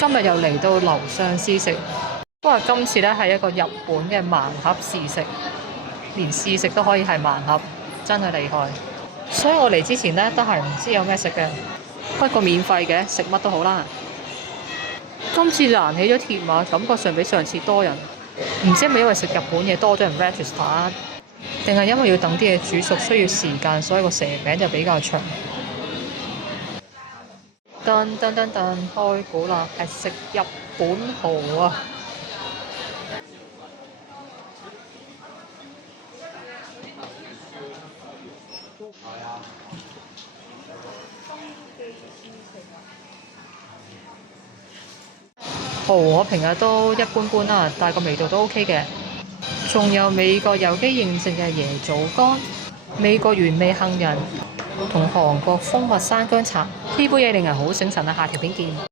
今日又嚟到樓上試食，不過今次呢係一個日本嘅盲盒試食，連試食都可以係盲盒，真係厲害。所以我嚟之前呢都係唔知有咩食嘅，不過免費嘅，食乜都好啦。今次攔起咗鐵馬，感覺上比上次多人，唔知係咪因為食日本嘢多咗人 register，定係因為要等啲嘢煮熟需要時間，所以個蛇餅就比較長。噔噔噔噔，開估啦，係食日本蠔啊！蠔我平日都一般般啦，但係個味道都 OK 嘅。仲有美國有機認證嘅椰棗乾、美國原味杏仁同韓國蜂蜜生薑茶，呢杯嘢令人好醒神啊！下條片見。